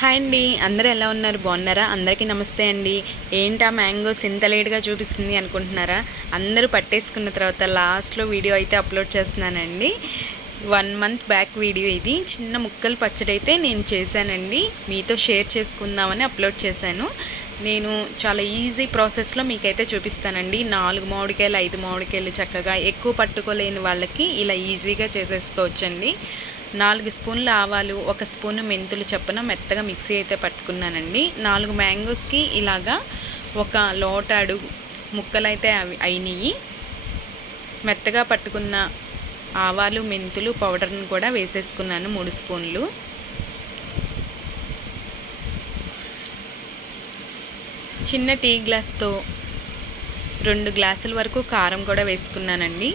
Hi అండి, అందరూ ఎలా ఉన్నారు? బాగున్నారా? అందరికీ నమస్తే అండి. ఏంటా మ్యాంగోస్ ఇంత లేట్గా చూపిస్తుంది అనుకుంటున్నారా? అందరూ పట్టేసుకున్న తర్వాత లాస్ట్లో వీడియో అయితే అప్లోడ్ చేస్తున్నానండి. 1 మంత్ బ్యాక్ వీడియో ఇది. చిన్న ముక్కలు పచ్చడి అయితే నేను చేశానండి, మీతో షేర్ చేసుకుందామని అప్లోడ్ చేశాను. నేను చాలా ఈజీ ప్రాసెస్లో మీకైతే చూపిస్తానండి. 4 మామిడికాయలు 5 మామిడికాయలు చక్కగా ఎక్కువ పట్టుకోలేని వాళ్ళకి ఇలా ఈజీగా చేసేసుకోవచ్చండి. 4 స్పూన్ల ఆవాలు, 1 స్పూను మెంతులు చప్పున మెత్తగా మిక్సీ అయితే పట్టుకున్నానండి. 4 మ్యాంగోస్కి ఇలాగా ఒక లోటాడు ముక్కలైతే అయినాయి. మెత్తగా పట్టుకున్న ఆవాలు మెంతులు పౌడర్ని కూడా వేసేసుకున్నాను 3 స్పూన్లు. చిన్న టీ గ్లాస్తో 2 గ్లాసుల వరకు కారం కూడా వేసుకున్నానండి.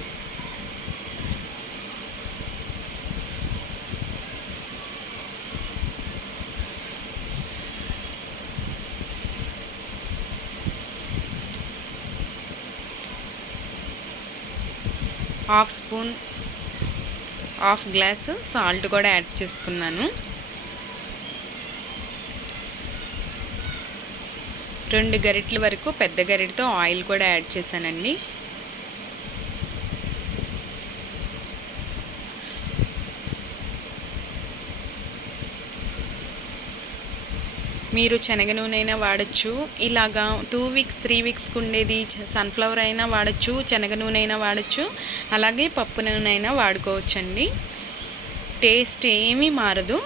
హాఫ్ గ్లాసు సాల్ట్ కూడా యాడ్ చేసుకున్నాను. 2 గరిటెల వరకు పెద్ద గరిటెతో ఆయిల్ కూడా యాడ్ చేశానండి. మీరు శనగ నూనె అయినా వాడచ్చు. ఇలాగా 2 వీక్స్ 3 వీక్స్కి ఉండేది సన్ఫ్లవర్ అయినా వాడచ్చు, శనగ నూనె అయినా వాడచ్చు, అలాగే పప్పు నూనె అయినా వాడుకోవచ్చండి. టేస్ట్ ఏమీ మారదు.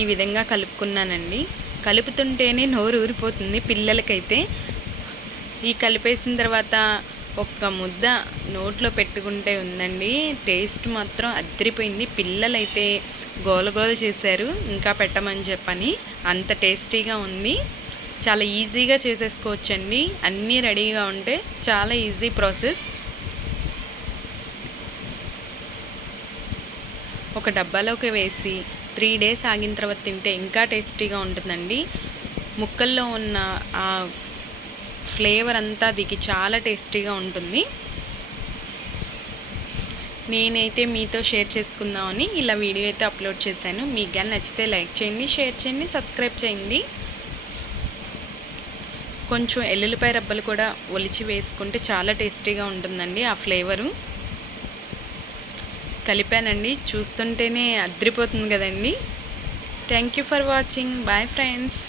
ఈ విధంగా కలుపుకున్నానండి. కలుపుతుంటేనే నోరు ఊరిపోతుంది పిల్లలకైతే. ఈ కలిపేసిన తర్వాత ఒక్క ముద్ద నోట్లో పెట్టుకుంటే ఉందండి, టేస్ట్ మాత్రం అదిరిపోయింది. పిల్లలైతే గోలగోల చేశారు ఇంకా పెట్టమని చెప్పని. అంత టేస్టీగా ఉంది. చాలా ఈజీగా చేసేసుకోవచ్చండి. అన్నీ రెడీగా ఉంటే చాలా ఈజీ ప్రాసెస్. ఒక డబ్బాలోకి వేసి 3 డేస్ ఆగిన తర్వాత తింటే ఇంకా టేస్టీగా ఉంటుందండి. ముక్కల్లో ఉన్న ఆ ఫ్లేవర్ అంతా దిగి చాలా టేస్టీగా ఉంటుంది. నేనైతే మీతో షేర్ చేసుకుందామని ఇలా వీడియో అయితే అప్లోడ్ చేశాను. మీకు కానీ నచ్చితే లైక్ చేయండి, షేర్ చేయండి, సబ్స్క్రైబ్ చేయండి. కొంచెం ఎల్లుల్లిపాయ రబ్బలు కూడా ఒలిచి వేసుకుంటే చాలా టేస్టీగా ఉంటుందండి ఆ ఫ్లేవరు. కలిపానండి, చూస్తుంటేనే అదిరిపోతుంది కదండి. Thank you for watching. Bye friends.